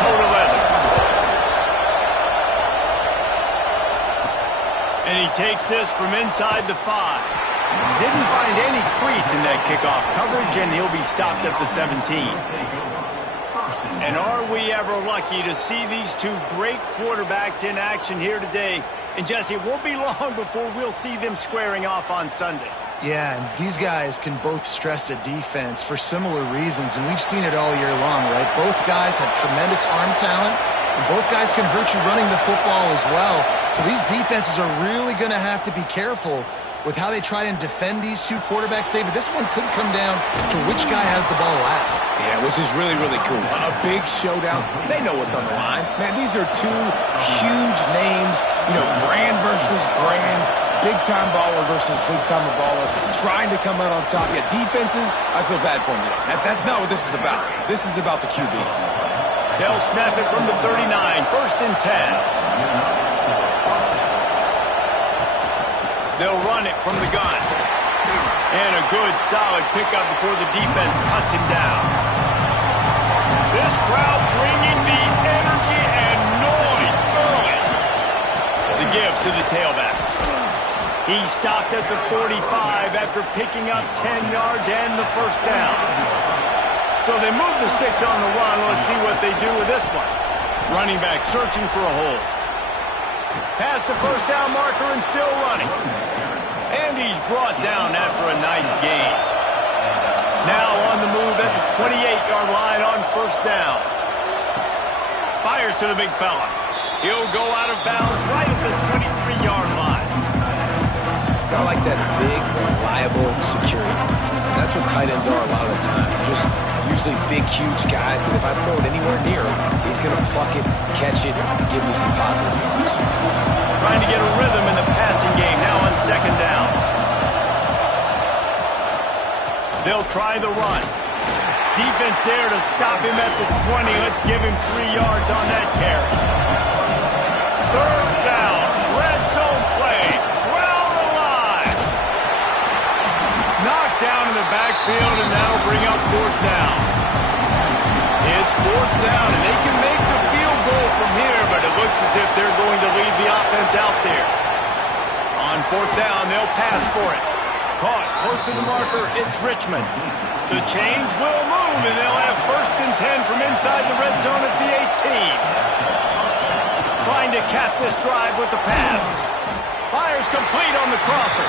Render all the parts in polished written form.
toe to leather. And he takes this from inside the 5. Didn't find any crease in that kickoff coverage, and he'll be stopped at the 17. And are we ever lucky to see these two great quarterbacks in action here today? And Jesse, it won't be long before we'll see them squaring off on Sundays. Yeah, and these guys can both stress a defense for similar reasons, and we've seen it all year long, right? Both guys have tremendous arm talent, and both guys can hurt you running the football as well. So these defenses are really going to have to be careful with how they try and defend these two quarterbacks, David. This one could come down to which guy has the ball last. Yeah, which is really, really cool. A big showdown. They know what's on the line. Man, these are two huge names. You know, brand versus brand. Big-time baller versus big-time baller. Trying to come out on top. Yeah, defenses, I feel bad for them. That's not what this is about. This is about the QBs. They'll snap it from the 39. 1st and 10. They'll run it from the gun. And a good, solid pickup before the defense cuts him down. This crowd bringing the energy and noise early. The give to the tailback. He stopped at the 45 after picking up 10 yards and the 1st down. So they move the sticks on the run. Let's see what they do with this one. Running back searching for a hole. Past the 1st down marker and still running. And he's brought down after a nice gain. Now on the move at the 28-yard line on 1st down. Fires to the big fella. He'll go out of bounds right at the 23-yard line. I like that big, reliable security. And that's what tight ends are a lot of the times. They're just usually big, huge guys that if I throw it anywhere near him, he's going to pluck it, catch it, and give me some positive yards. Trying to get a rhythm in the passing game now on 2nd down. They'll try the run. Defense there to stop him at the 20. Let's give him 3 yards on that carry. 3rd down. Red zone play. Crowd alive. Knocked down in the backfield, and that'll bring up 4th down. It's 4th down, and they can make the field goal from here, but it looks as if they're going to leave the offense out there. On 4th down, they'll pass for it. Caught close to the marker, it's Richmond. The change will move, and they'll have 1st and 10 from inside the red zone at the 18. Trying to cap this drive with the pass. Fires complete on the crosser.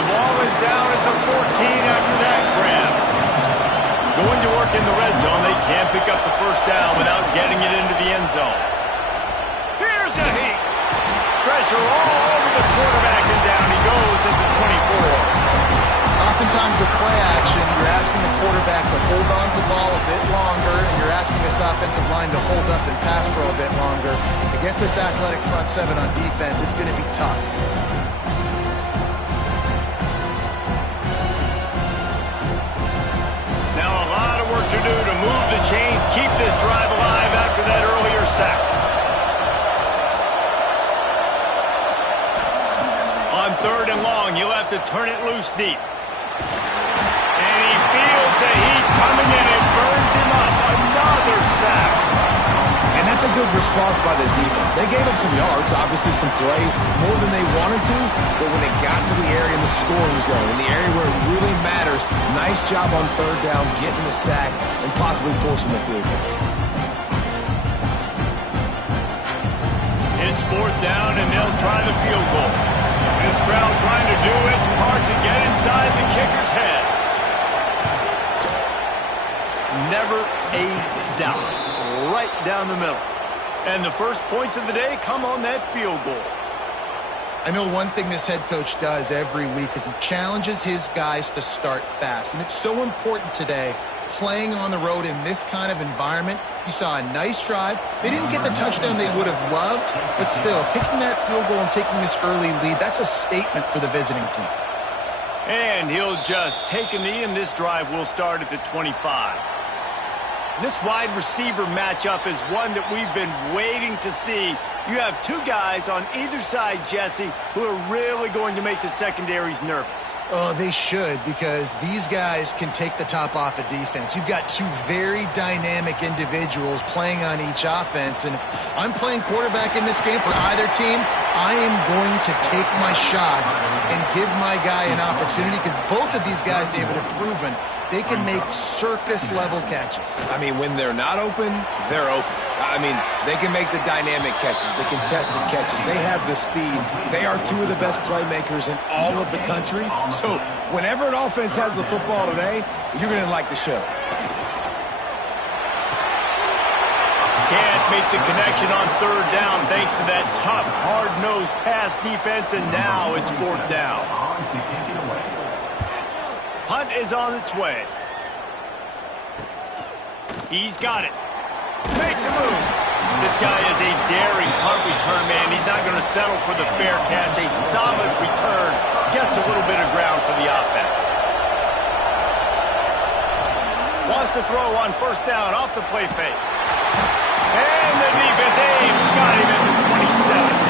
The ball is down at the 14 after that grab. Going to work in the red zone. They can't pick up the 1st down without getting it into the end zone. Here's a heat. Pressure all over the quarterback, and down he goes at the 24. Oftentimes with play action, you're asking the quarterback to hold on to the ball a bit longer, and you're asking this offensive line to hold up and pass pro a bit longer. Against this athletic front 7 on defense, it's going to be tough. Now a lot of work to do to move the chains, keep this drive alive after that earlier sack. On 3rd and long, he'll have to turn it loose deep. And he feels the heat coming in. It burns him up. Another sack. And that's a good response by this defense. They gave up some yards, obviously some plays, more than they wanted to, but when they got to the area in the scoring zone, in the area where it really matters, nice job on 3rd down, getting the sack, and possibly forcing the field goal. It's 4th down, and they'll try the field goal. This crowd trying to do its part to get inside the kicker's head. Never a doubt. Right down the middle. And the first points of the day come on that field goal. I know one thing this head coach does every week is he challenges his guys to start fast. And it's so important today, playing on the road in this kind of environment. You saw a nice drive. They didn't get the touchdown they would have loved, but still, kicking that field goal and taking this early lead, that's a statement for the visiting team. And he'll just take a knee, and this drive will start at the 25. This wide receiver matchup is one that we've been waiting to see. You have two guys on either side, Jesse, who are really going to make the secondaries nervous. Oh, they should, because these guys can take the top off of defense. You've got two very dynamic individuals playing on each offense, and if I'm playing quarterback in this game for either team, I am going to take my shots and give my guy an opportunity, because both of these guys, David, have proven they can make circus-level catches. I mean, when they're not open, they're open. I mean, they can make the dynamic catches, the contested catches. They have the speed. They are two of the best playmakers in all of the country. So whenever an offense has the football today, you're going to like the show. Can't make the connection on third down thanks to that tough, hard-nosed pass defense, and now it's fourth down. Punt is on its way. He's got it. Makes a move. This guy is a daring punt return man. He's not going to settle for the fair catch. A solid return. Gets a little bit of ground for the offense. Wants to throw on first down off the play fake. And the defense got him at the 27.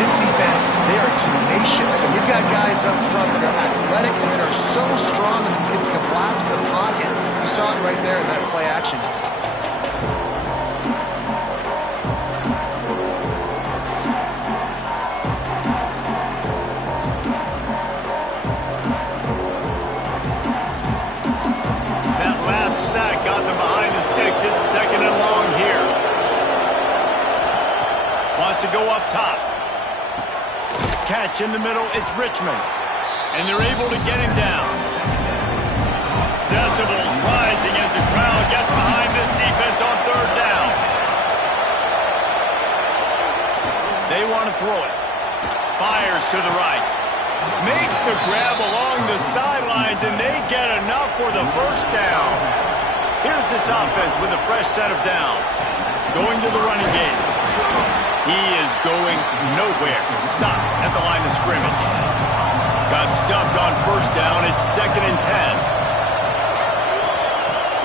This defense, they are tenacious, and you've got guys up front that are athletic and that are so strong and can collapse the pocket. You saw it right there in that play action. That last sack got them behind the sticks. It's second and long here. Wants to go up top. Catch in the middle, it's Richmond. And they're able to get him down. Decibels rising as the crowd gets behind this defense on third down. They want to throw it. Fires to the right. Makes the grab along the sidelines, and they get enough for the first down. Here's this offense with a fresh set of downs. Going to the running game. He is going nowhere. Stop at the line of scrimmage. Got stuffed on first down. It's second and 10.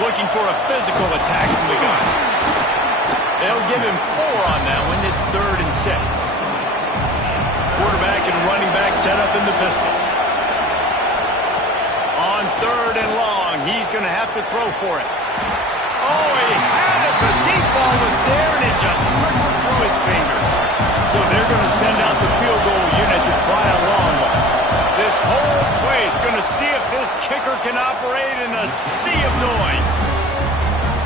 Looking for a physical attack from the gun. They'll give him 4 on that one. It's third and 6. Quarterback and running back set up in the pistol. On third and long, he's going to have to throw for it. Oh, he had it. The deep ball was there, and it just trickled through his fingers. So they're going to send out the field goal unit to try a long one. This whole place going to see if this kicker can operate in a sea of noise.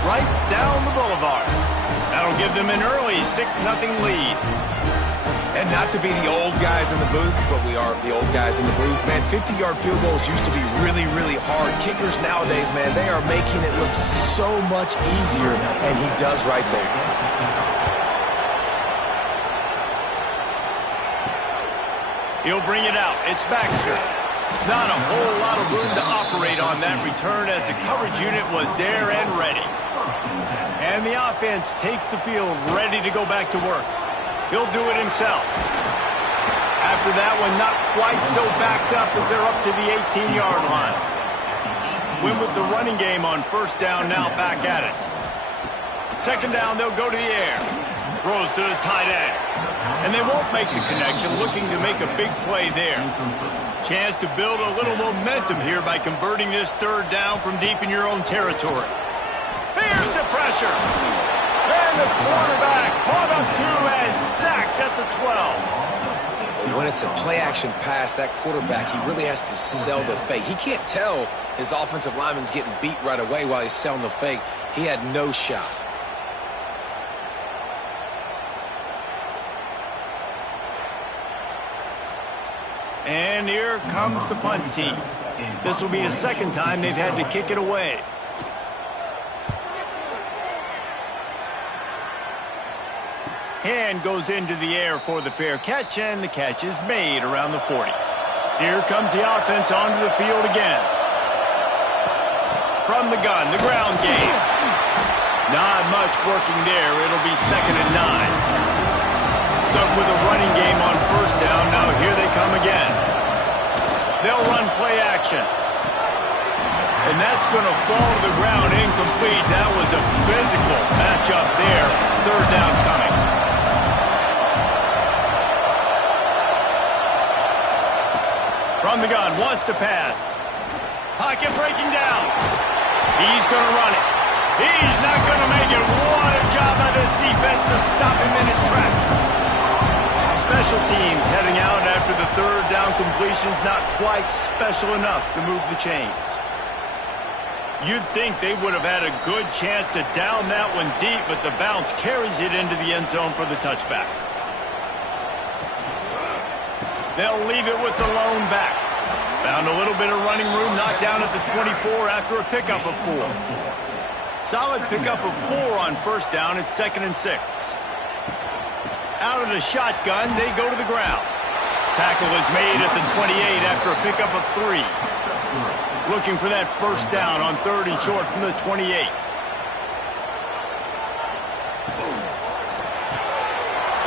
Right down the boulevard. That'll give them an early 6-0 lead. And not to be the old guys in the booth, but we are the old guys in the booth, man. 50-yard field goals used to be really, really hard. Kickers nowadays, man, they are making it look so much easier, and he does right there. He'll bring it out. It's Baxter. Not a whole lot of room to operate on that return as the coverage unit was there and ready. And the offense takes the field ready to go back to work. He'll do it himself. After that one, not quite so backed up as they're up to the 18-yard line. Win with the running game on first down, now back at it. Second down, they'll go to the air. Throws to the tight end. And they won't make the connection, looking to make a big play there. Chance to build a little momentum here by converting this third down from deep in your own territory. Here's the pressure. And the quarterback caught up to and sacked at the 12. When it's a play-action pass, that quarterback, he really has to sell the fake. He can't tell his offensive lineman's getting beat right away while he's selling the fake. He had no shot. And here comes the punt team. This will be the second time they've had to kick it away. Hand goes into the air for the fair catch, and the catch is made around the 40. Here comes the offense onto the field again. From the gun, the ground game. Not much working there. It'll be second and 9. Stuck with a running game on first down. Now here they come again. They'll run play action. And that's going to fall to the ground incomplete. That was a physical matchup there. Third down coming. From the gun, wants to pass. Pocket breaking down. He's going to run it. He's not going to make it. What a job by this defense to stop him in his tracks. Special teams heading out after the third down completion's not quite special enough to move the chains. You'd think they would have had a good chance to down that one deep, but the bounce carries it into the end zone for the touchback. They'll leave it with the lone back. Found a little bit of running room, knocked down at the 24 after a pickup of 4. Solid pickup of 4 on first down. It's 2nd and 6. Out of the shotgun, they go to the ground. Tackle is made at the 28 after a pickup of 3. Looking for that first down on 3rd and short from the 28.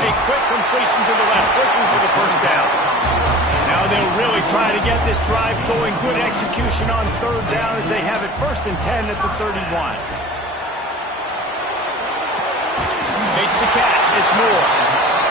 A quick completion to the left, looking for the first down. Now they'll really try to get this drive going. Good execution on 3rd down as they have it 1st and 10 at the 31. Makes the catch. It's Moore.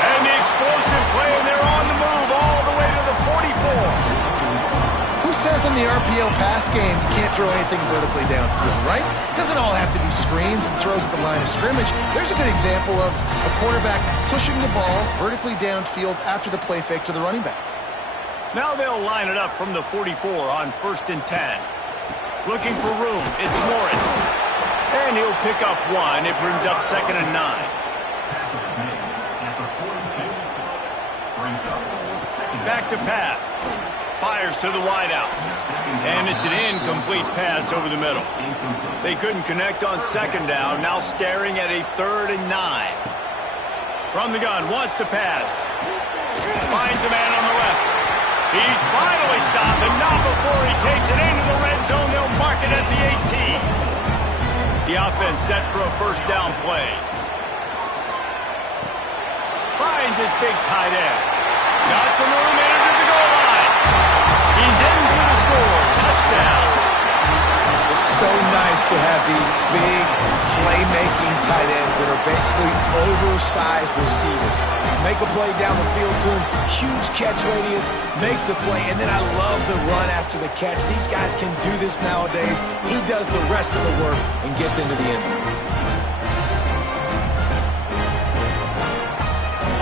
And the explosive play, and they're on the move all the way to the 44. Who says in the RPO pass game you can't throw anything vertically downfield, right? It doesn't all have to be screens and throws at the line of scrimmage. There's a good example of a quarterback pushing the ball vertically downfield after the play fake to the running back. Now they'll line it up from the 44 on 1st and 10. Looking for room. It's Morris. And he'll pick up 1. It brings up 2nd and 9. Back to pass. Fires to the wideout. And it's an incomplete pass over the middle. They couldn't connect on 2nd down. Now staring at a 3rd and 9. From the gun, wants to pass. Finds a man on the left. He's finally stopped, and not before he takes it into the red zone. They'll mark it at the 18. The offense set for a first down play. Finds his big tight end. Got some room in into the goal line. He's in for the score. Touchdown. It's so nice to have these big playmaking tight ends that are basically oversized receivers. Make a play down the field to him, huge catch radius, makes the play, and then I love the run after the catch. These guys can do this nowadays. He does the rest of the work and gets into the end zone.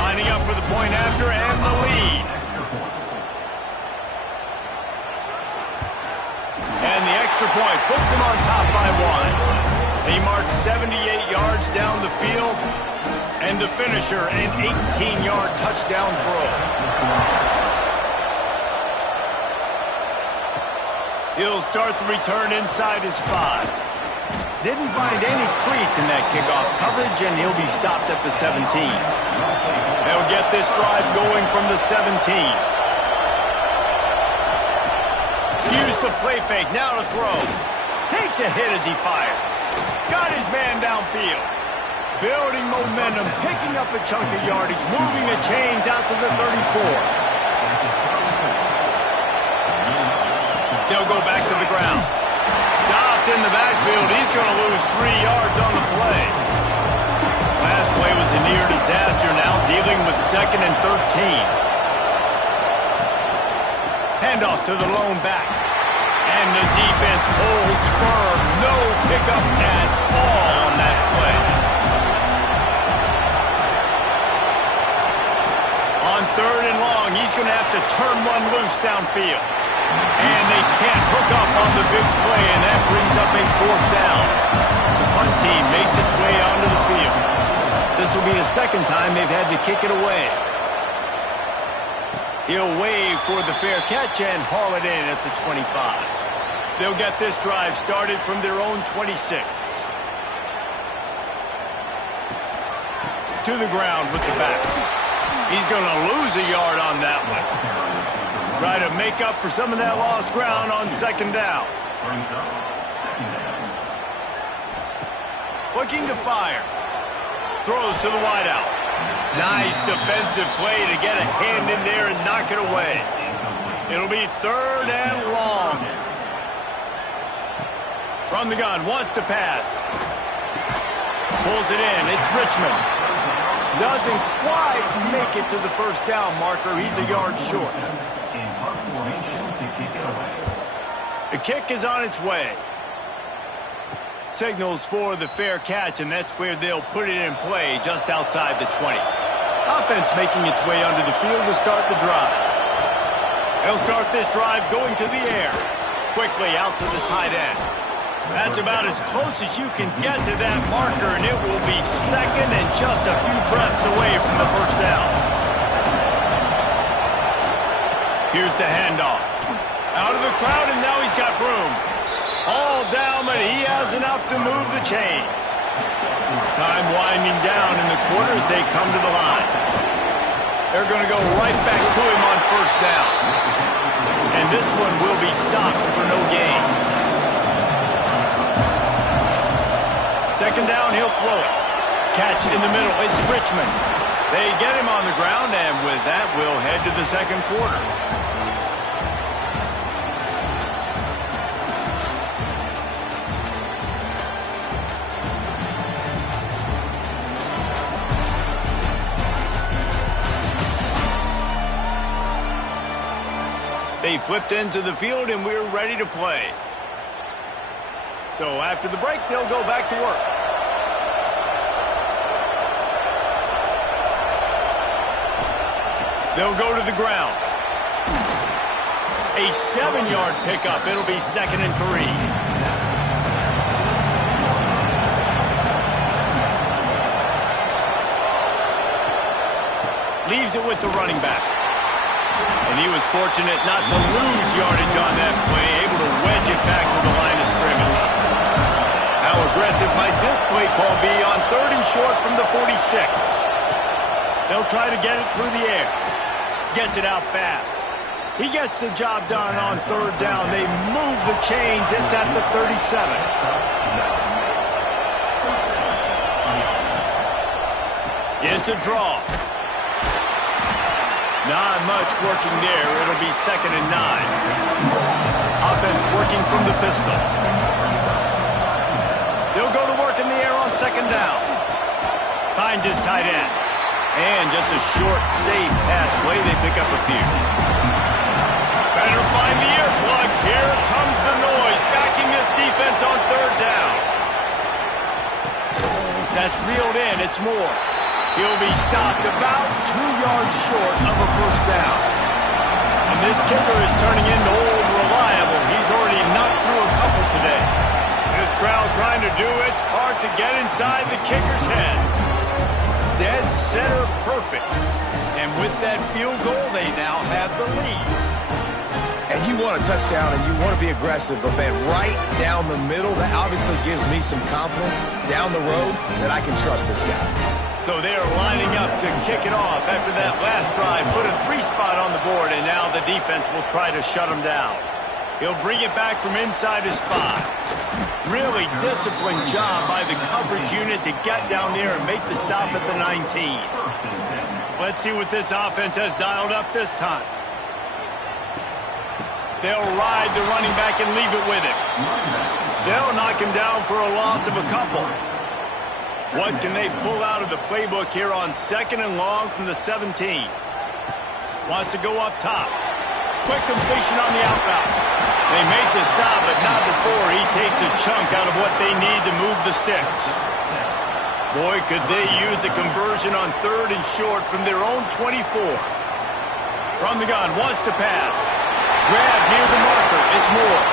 Lining up for the point after and the lead. And the extra point puts them on top by 1. They march 78 yards down the field. And the finisher, an 18-yard touchdown throw. He'll start the return inside his 5. Didn't find any crease in that kickoff coverage, and he'll be stopped at the 17. They'll get this drive going from the 17. Use the play fake, now to throw. Takes a hit as he fires. Got his man downfield. Building momentum, picking up a chunk of yardage, moving the chains out to the 34. They'll go back to the ground. Stopped in the backfield. He's going to lose 3 yards on the play. Last play was a near disaster, now dealing with 2nd and 13. Handoff to the lone back. And the defense holds firm. No pickup at all on that play. On 3rd and long, he's going to have to turn one loose downfield. And they can't hook up on the big play, and that brings up a 4th down. The punt team makes its way onto the field. This will be the 2nd time they've had to kick it away. He'll wave for the fair catch and haul it in at the 25. They'll get this drive started from their own 26. To the ground with the back. He's going to lose a yard on that one. Try to make up for some of that lost ground on 2nd down. Looking to fire. Throws to the wideout. Nice defensive play to get a hand in there and knock it away. It'll be 3rd and long. From the gun, wants to pass. Pulls it in. It's Richmond. Doesn't quite make it to the first down marker. He's a yard short. The kick is on its way. Signals for the fair catch, and that's where they'll put it in play just outside the 20. Offense making its way onto the field to start the drive. They'll start this drive going to the air. Quickly out to the tight end. That's about as close as you can get to that marker, and it will be second and just a few breaths away from the first down. Here's the handoff. Out of the crowd, and now he's got room. All down, but he has enough to move the chains. Time winding down in the quarter as they come to the line. They're going to go right back to him on first down. And this one will be stopped for no gain. Second down, he'll throw it. Catch in the middle, it's Richmond. They get him on the ground, and with that, we'll head to the second quarter. They flipped into the field, and we're ready to play. So after the break, they'll go back to work. They'll go to the ground. A 7-yard pickup. It'll be 2nd and 3. Leaves it with the running back. And he was fortunate not to lose yardage on that play, able to wedge it back to the line of scrimmage. How aggressive might this play call be on 3rd and short from the 46? They'll try to get it through the air. Gets it out fast. He gets the job done on 3rd down. They move the chains. It's at the 37. It's a draw. Not much working there. It'll be 2nd and 9. Offense working from the pistol. They'll go to work in the air on 2nd down. Finds his tight end. And just a short, safe pass play. They pick up a few. Better find the earplugs. Here comes the noise. Backing this defense on 3rd down. That's reeled in. It's Moore. He'll be stopped about 2 yards short of a first down. And this kicker is turning into old reliable. He's already knocked through a couple today. This crowd trying to do its part to get inside the kicker's head. Dead center perfect. And with that field goal, they now have the lead. And you want a touchdown and you want to be aggressive, but man, right down the middle, that obviously gives me some confidence down the road that I can trust this guy. So they are lining up to kick it off after that last drive. Put a 3-spot on the board, and now the defense will try to shut him down. He'll bring it back from inside his 5. Really disciplined job by the coverage unit to get down there and make the stop at the 19. Let's see what this offense has dialed up this time. They'll ride the running back and leave it with him. They'll knock him down for a loss of a couple. What can they pull out of the playbook here on 2nd and long from the 17? Wants to go up top. Quick completion on the out route. They make the stop, but not before he takes a chunk out of what they need to move the sticks. Boy, could they use a conversion on 3rd and short from their own 24. From the gun, wants to pass. Grab near the marker. It's Moore.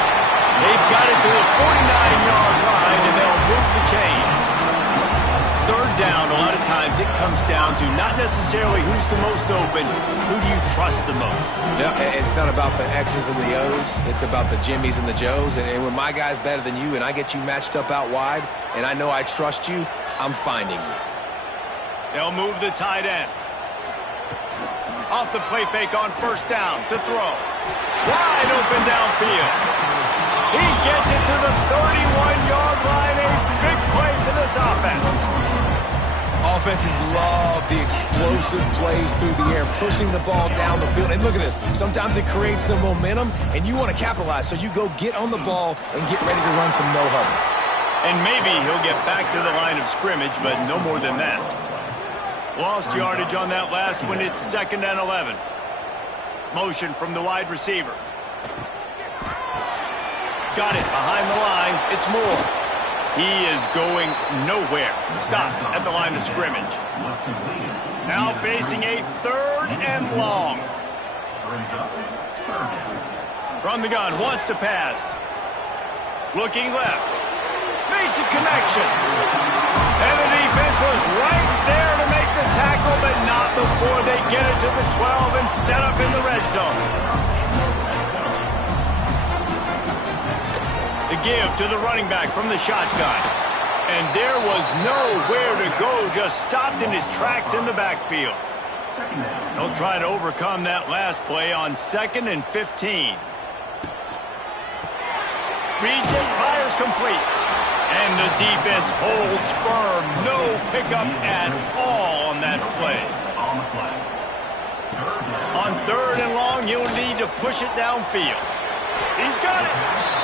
They've got it to the 49-yard line, and they'll move the chains. 3rd down, a lot of times it comes down to not necessarily who's the most open, who do you trust the most? Yeah, it's not about the X's and the O's. It's about the Jimmies and the Joes. And when my guy's better than you and I get you matched up out wide and I know I trust you, I'm finding you. They'll move the tight end. Off the play fake on 1st down to throw. Wide open downfield. He gets it to the 31-yard line. A big play for this offense. Offenses love the explosive plays through the air, pushing the ball down the field. And look at this. Sometimes it creates some momentum, and you want to capitalize. So you go get on the ball and get ready to run some no-huddle. And maybe he'll get back to the line of scrimmage, but no more than that. Lost yardage on that last one. It's 2nd and 11. Motion from the wide receiver. got it behind the line. It's Moore. He is going nowhere. Stop at the line of scrimmage. Now facing a 3rd and long. From the gun, wants to pass. Looking left. Makes a connection. And the defense was right there to make the tackle, but not before they get it to the 12 and set up in the red zone. The give to the running back from the shotgun. And there was nowhere to go, just stopped in his tracks in the backfield. He'll try to overcome that last play on 2nd and 15. Reads it, fires complete. And the defense holds firm. No pickup at all on that play. On 3rd and long, he'll need to push it downfield. He's got it.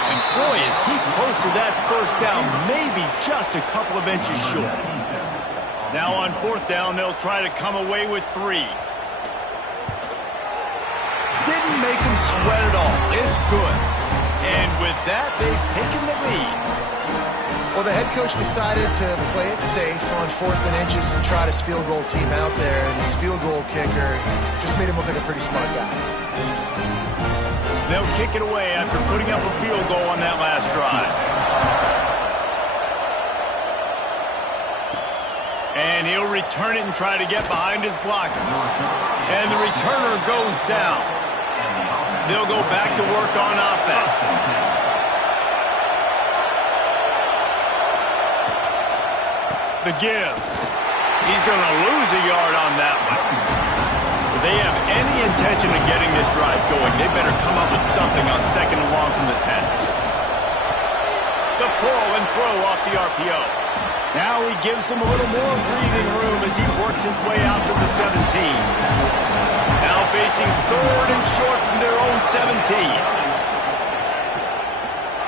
And boy, is he close to that 1st down, maybe just a couple of inches short. Now on 4th down, they'll try to come away with 3. Didn't make him sweat at all. It's good. And with that, they've taken the lead. Well, the head coach decided to play it safe on 4th and inches and trot his field goal team out there. And his field goal kicker just made him look like a pretty smart guy. They'll kick it away after putting up a field goal on that last drive. And he'll return it and try to get behind his blockers. And the returner goes down. They'll go back to work on offense. The give. He's going to lose a yard on that one. If they have any intention of getting this drive going, they better come up with something on 2nd and long from the 10. The pull and throw off the RPO. Now he gives them a little more breathing room as he works his way out to the 17. Now facing 3rd and short from their own 17.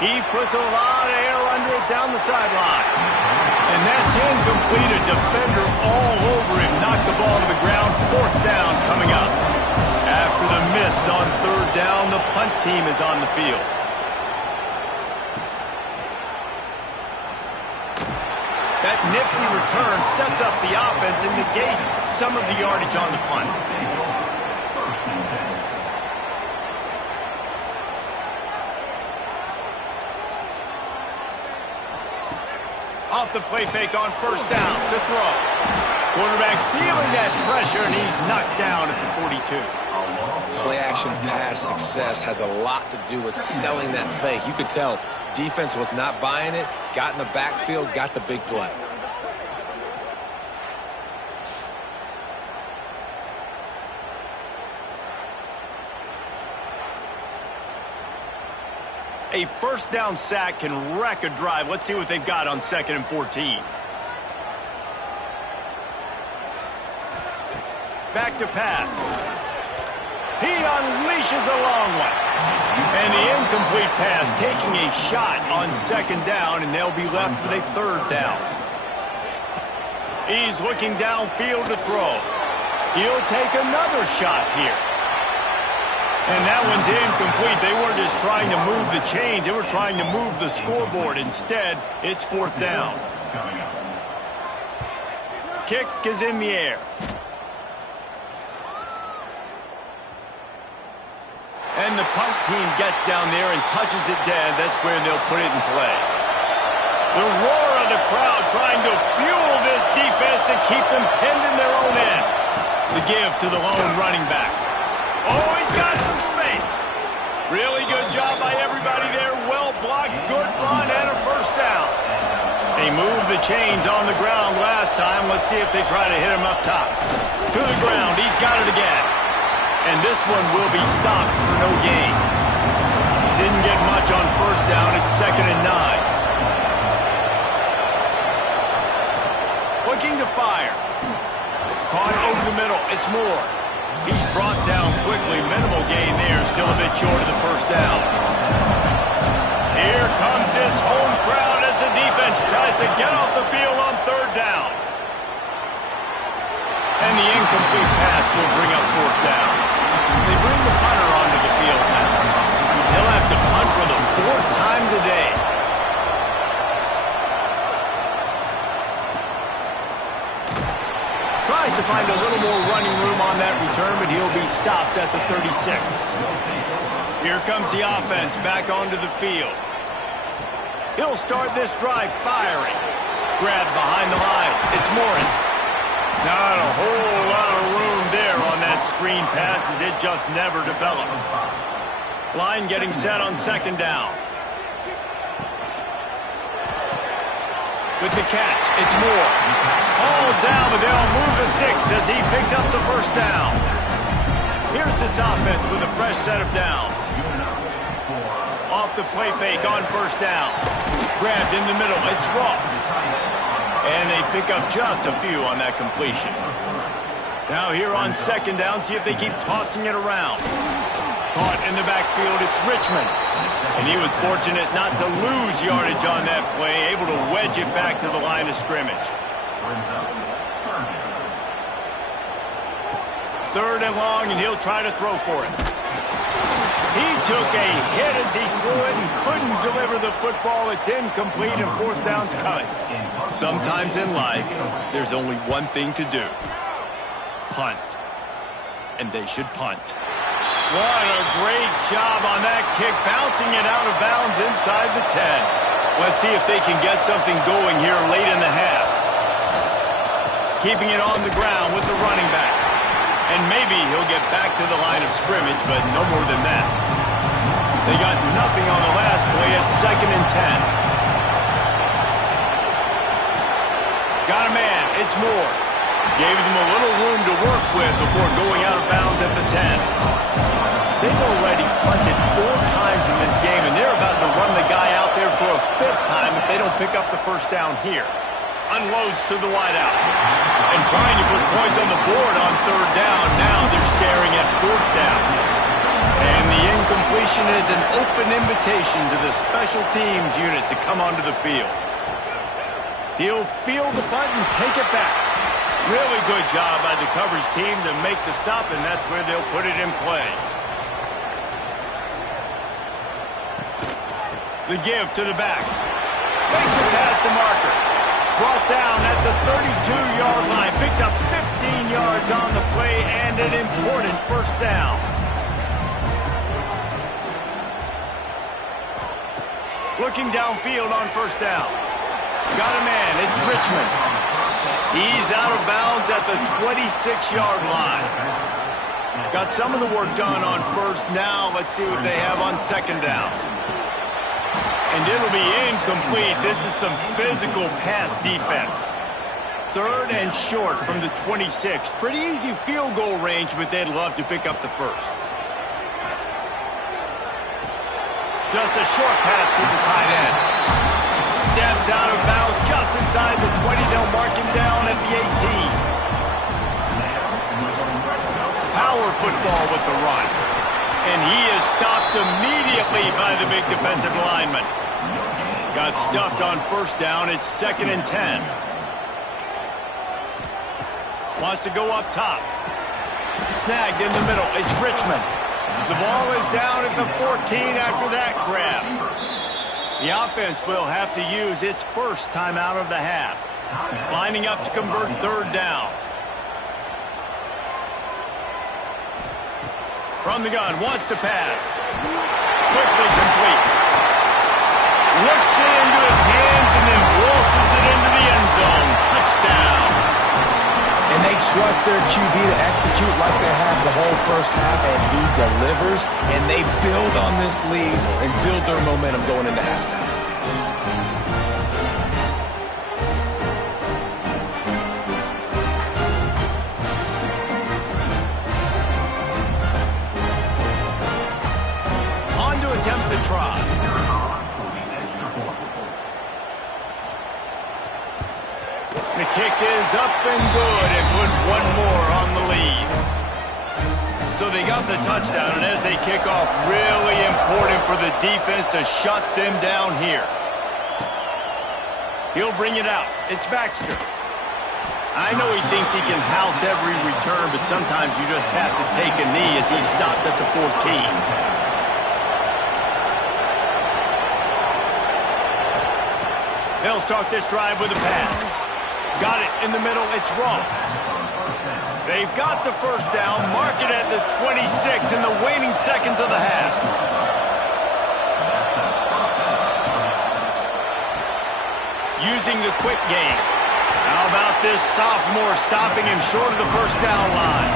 He puts a lot of air under it down the sideline. And that's incomplete. A defender all over him. Knocked the ball to the ground. 4th down coming up. After the miss on 3rd down, the punt team is on the field. That nifty return sets up the offense and negates some of the yardage on the punt. Off the play fake on 1st down to throw. Quarterback feeling that pressure, and he's knocked down at the 42. Play-action pass success has a lot to do with selling that fake. You could tell defense was not buying it, got in the backfield, got the big play. A 1st down sack can wreck a drive. Let's see what they've got on 2nd and 14. Back to pass. He unleashes a long one. And the incomplete pass taking a shot on 2nd down, and they'll be left with a 3rd down. He's looking downfield to throw. He'll take another shot here. And that one's incomplete. They weren't just trying to move the chains. They were trying to move the scoreboard. Instead, it's 4th down. Kick is in the air. And the punt team gets down there and touches it dead. That's where they'll put it in play. The roar of the crowd trying to fuel this defense to keep them pinned in their own end. The give to the lone running back. Oh, he's got some space. Really good job by everybody there. Well blocked, good run, and a 1st down. They moved the chains on the ground last time. Let's see if they try to hit him up top. To the ground. He's got it again. And this one will be stopped for no gain. Didn't get much on 1st down. It's 2nd and 9. Looking to fire. Caught over the middle. It's Moore. He's brought down quickly. Minimal gain there. Still a bit short of the 1st down. Here comes this home crowd as the defense tries to get off the field on 3rd down. And the incomplete pass will bring up 4th down. They bring the punter onto the field now. He'll have to punt for the 4th time today. Tries to find a little more running room on that return, but he'll be stopped at the 36. Here comes the offense back onto the field. He'll start this drive firing. Grab behind the line. It's Morris. Not a whole lot of room there on that screen pass as it just never developed. Line getting set on second down. With the catch, it's Moore. All down, but they'll move the sticks as he picks up the first down. Here's this offense with a fresh set of downs. Off the play fake on first down. Grabbed in the middle, it's Ross. And they pick up just a few on that completion. Now here on second down, see if they keep tossing it around. Caught in the backfield, it's Richmond. And he was fortunate not to lose yardage on that play, able to wedge it back to the line of scrimmage. Third and long, and he'll try to throw for it. He took a hit as he threw it and couldn't deliver the football. It's incomplete, and fourth down's coming. Sometimes in life, there's only one thing to do. Punt. And they should punt. What a great job on that kick, bouncing it out of bounds inside the 10. Let's see if they can get something going here late in the half. Keeping it on the ground with the running back. And maybe he'll get back to the line of scrimmage, but no more than that. They got nothing on the last play at 2nd and 10. Got a man, it's Moore. Gave them a little room to work with before going out of bounds at the 10. They've already punted 4 times in this game, and they're about to run the guy out there for a 5th time if they don't pick up the first down here. Unloads to the wideout. And trying to put points on the board on 3rd down. Now they're staring at 4th down. And the incompletion is an open invitation to the special teams unit to come onto the field. He'll field the punt and take it back. Really good job by the coverage team to make the stop, and that's where they'll put it in play. The give to the back. Makes it past the marker. Brought down at the 32-yard line. Picks up 15 yards on the play and an important first down. Looking downfield on first down. Got a man. It's Richmond. He's out of bounds at the 26-yard line. Got some of the work done on first. Now let's see what they have on second down. And it'll be incomplete. This is some physical pass defense. 3rd and short from the 26. Pretty easy field goal range, but they'd love to pick up the first. Just a short pass to the tight end. Steps out of bounds just inside the 20. They'll mark him down at the 18. Power football with the run. And he is stopped immediately by the big defensive lineman. Got stuffed on first down. It's 2nd and 10. Wants to go up top. Snagged in the middle. It's Richmond. The ball is down at the 14 after that grab. The offense will have to use its first timeout of the half. Lining up to convert 3rd down. From the gun, wants to pass. Quickly complete. Works it into his hands and then waltzes it into the end zone. Touchdown. And they trust their QB to execute like they have the whole first half, and he delivers, and they build on this lead and build their momentum going into halftime. On to attempt the try. The kick is up and good and put one more on the lead. So they got the touchdown, and as they kick off, really important for the defense to shut them down here. He'll bring it out. It's Baxter. I know he thinks he can house every return, but sometimes you just have to take a knee as he's stopped at the 14. They'll start this drive with a pass. Got it in the middle. It's Ross. They've got the first down, mark it at the 26 in the waning seconds of the half. Using the quick game. How about this sophomore stopping him short of the first down line?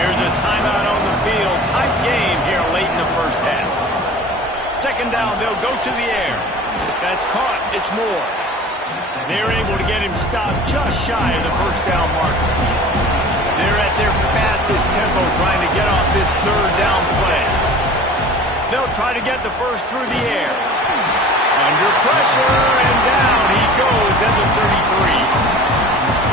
Here's a timeout on the field. Tight game here late in the first half. Second down, they'll go to the air. That's caught. It's Moore. They're able to get him stopped just shy of the first down marker. They're at their fastest tempo trying to get off this third down play. They'll try to get the first through the air. Under pressure, and down he goes at the 33.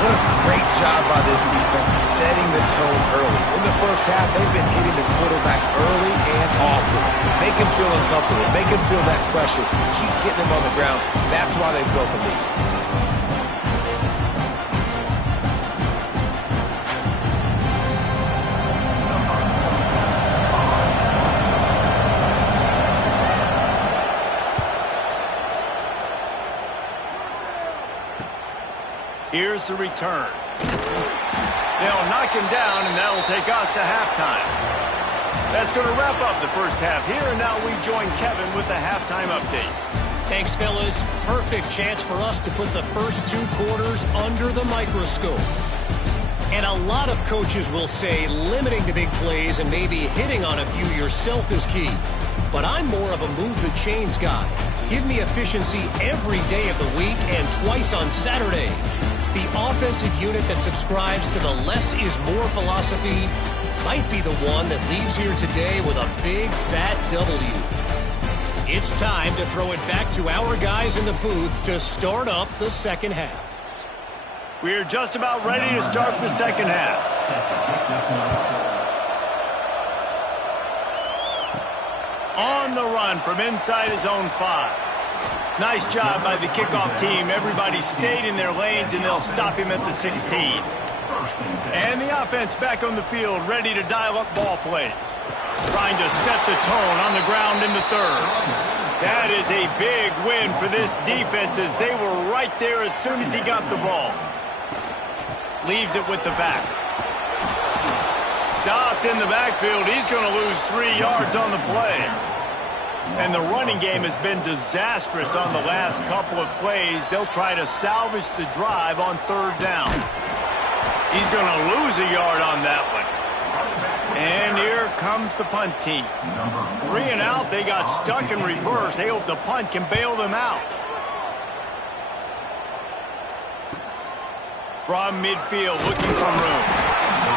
What a great job by this defense setting the tone early. In the first half, they've been hitting the quarterback early and often. Make him feel uncomfortable. Make him feel that pressure. Keep getting him on the ground. That's why they've built a lead. Here's the return. They'll knock him down, and that'll take us to halftime. That's going to wrap up the first half here, and now we join Kevin with the halftime update. Thanks, fellas. Perfect chance for us to put the first 2 quarters under the microscope. And a lot of coaches will say limiting the big plays and maybe hitting on a few yourself is key. But I'm more of a move the chains guy. Give me efficiency every day of the week and twice on Saturday. The offensive unit that subscribes to the less is more philosophy might be the one that leaves here today with a big fat W. It's time to throw it back to our guys in the booth to start up the second half. We're just about ready to start the second half. On the run from inside his own 5. Nice job by the kickoff team. Everybody stayed in their lanes, and they'll stop him at the 16. And the offense back on the field, ready to dial up ball plays. Trying to set the tone on the ground in the third. That is a big win for this defense, as they were right there as soon as he got the ball. Leaves it with the back. Stopped in the backfield. He's going to lose 3 yards on the play. And the running game has been disastrous on the last couple of plays. They'll try to salvage the drive on third down. He's going to lose a yard on that one. And here comes the punt team. 3 and out. They got stuck in reverse. They hope the punt can bail them out. From midfield, looking for room.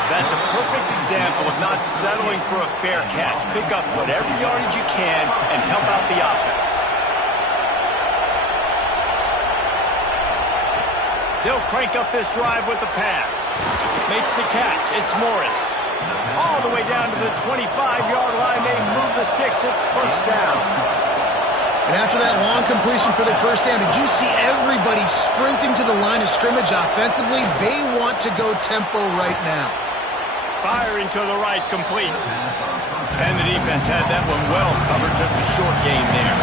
That's a perfect example of not settling for a fair catch. Pick up whatever yardage you can and help out the offense. They'll crank up this drive with the pass. Makes the catch. It's Morris. All the way down to the 25-yard line. They move the sticks. It's first down. And after that long completion for their first down, did you see everybody sprinting to the line of scrimmage offensively? They want to go tempo right now. Firing to the right, complete. And the defense had that one well covered. Just a short game there.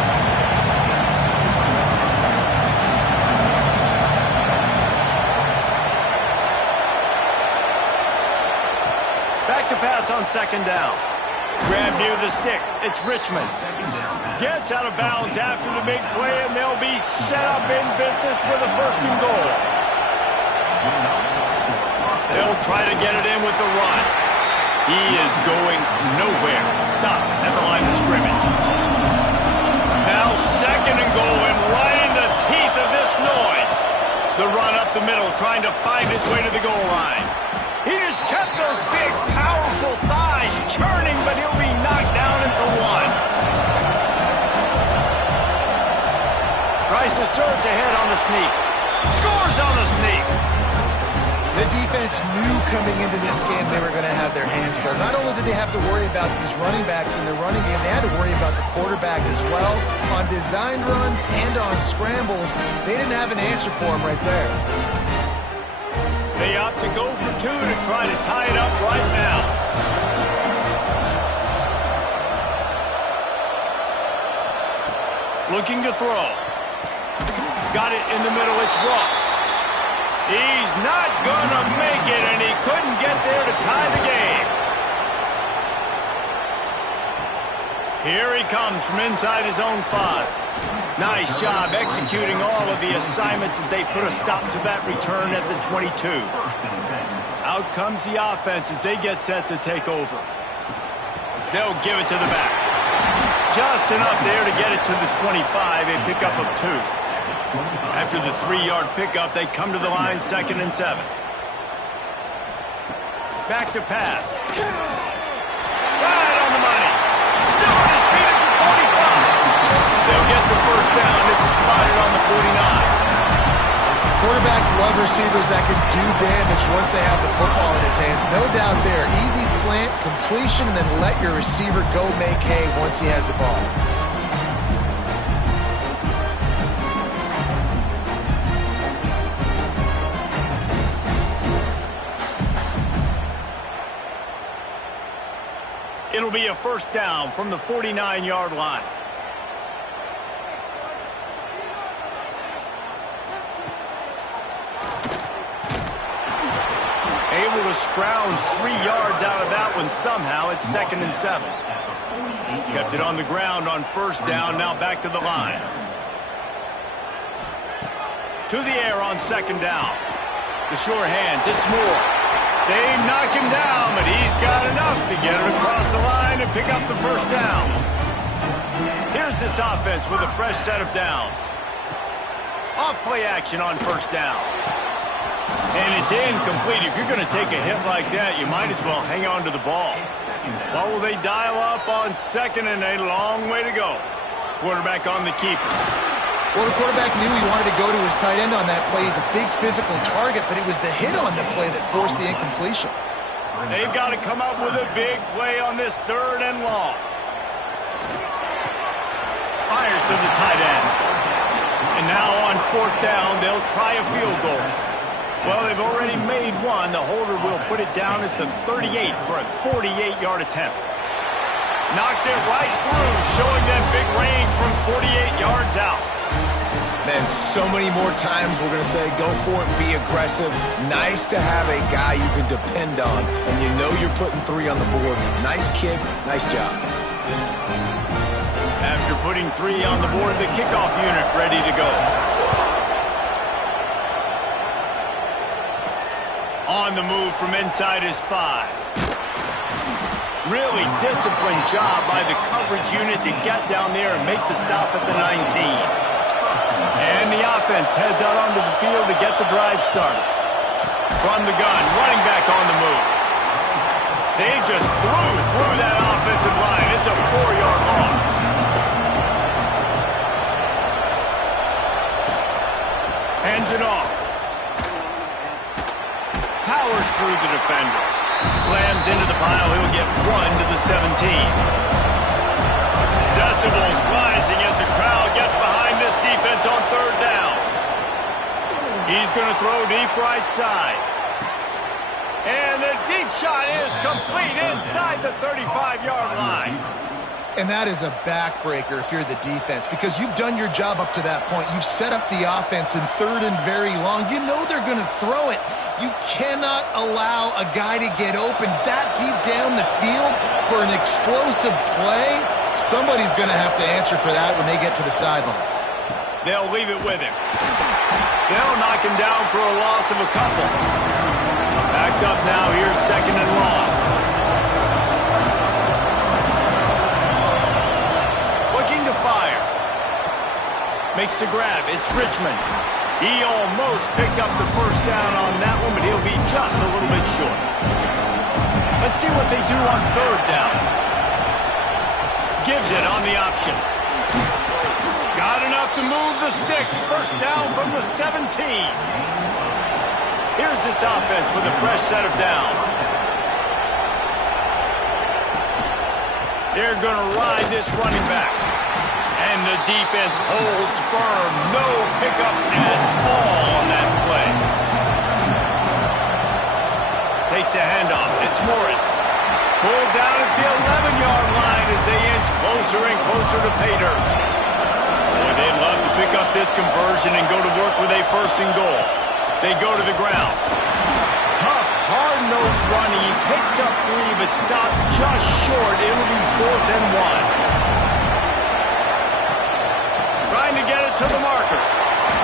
Back to pass on second down. Grab near the sticks. It's Richmond. Gets out of bounds after the big play, and they'll be set up in business with a first and goal. They'll try to get it in with the run. He is going nowhere. Stop at the line of scrimmage. Now second and goal, and right in the teeth of this noise. The run up the middle, trying to find its way to the goal line. He just kept those big, powerful thighs churning, but he'll be knocked down at the 1. Tries to surge ahead on the sneak. Scores on the sneak. The defense knew coming into this game they were going to have their hands full. Not only did they have to worry about these running backs in their running game, they had to worry about the quarterback as well. On designed runs and on scrambles, they didn't have an answer for him right there. They opt to go for 2 to try to tie it up right now. Looking to throw. Got it in the middle. It's Ross. He's not going to make it, and he couldn't get there to Here he comes from inside his own 5. Nice job executing all of the assignments as they put a stop to that return at the 22. Out comes the offense as they get set to take over. They'll give it to the back. Just enough there to get it to the 25, a pickup of 2. After the 3-yard pickup, they come to the line 2nd and 7. Back to pass. Right on the money. Still on his feet at the 45. They'll get the first down. It's spotted on the 49. Quarterbacks love receivers that can do damage once they have the football in his hands. No doubt there. Easy slant, completion, and then let your receiver go make hay once he has the ball. It'll be a first down from the 49-yard line. Able to scrounge 3 yards out of that one somehow. It's 2nd and 7. Kept it on the ground on first down. Now back to the line. To the air on 2nd down. The sure hands. It's Moore. They knock him down, but he's got enough to get it across the line and pick up the first down. Here's this offense with a fresh set of downs. Off play action on first down. And it's incomplete. If you're going to take a hit like that, you might as well hang on to the ball. What will they dial up on 2nd and a long way to go? Quarterback on the keeper. Well, the quarterback knew he wanted to go to his tight end on that play. He's a big physical target, but it was the hit on the play that forced the incompletion. They've got to come up with a big play on this 3rd and long. Fires to the tight end. And now on 4th down, they'll try a field goal. Well, they've already made one. The holder will put it down at the 38 for a 48-yard attempt. Knocked it right through, showing them big range from 48 yards out. Man, so many more times we're going to say, go for it, be aggressive. Nice to have a guy you can depend on, and you know you're putting 3 on the board. Nice kick, nice job. After putting 3 on the board, the kickoff unit ready to go. On the move from inside his 5. Really disciplined job by the coverage unit to get down there and make the stop at the 19. And the offense heads out onto the field to get the drive started. From the gun, running back on the move. They just blew through that offensive line. It's a 4-yard loss. Hands it off. Powers through the defender. Slams into the pile. He'll get 1 to the 17. Decibels rising as the crowd gets behind this defense on 3rd down. He's going to throw deep right side. And the deep shot is complete inside the 35-yard line. And that is a backbreaker if you're the defense, because you've done your job up to that point. You've set up the offense in 3rd and very long. You know they're going to throw it. You cannot allow a guy to get open that deep down the field for an explosive play. Somebody's going to have to answer for that when they get to the sidelines. They'll leave it with him. They'll knock him down for a loss of a couple. Backed up now. Here's 2nd and long. Looking to fire. Makes the grab. It's Richmond. He almost picked up the first down on that one, but he'll be just a little bit short. Let's see what they do on 3rd down. Gives it on the option. Got enough to move the sticks. First down from the 17. Here's this offense with a fresh set of downs. They're going to ride this running back. And the defense holds firm. No pickup at all on that play. Takes a handoff. It's Morris. Pulled down at the 11-yard line as they inch closer and closer to pay dirt. Boy, they'd love to pick up this conversion and go to work with a 1st and goal. They go to the ground. Tough, hard-nosed run. He picks up 3, but stopped just short. It'll be 4th and 1. to the marker.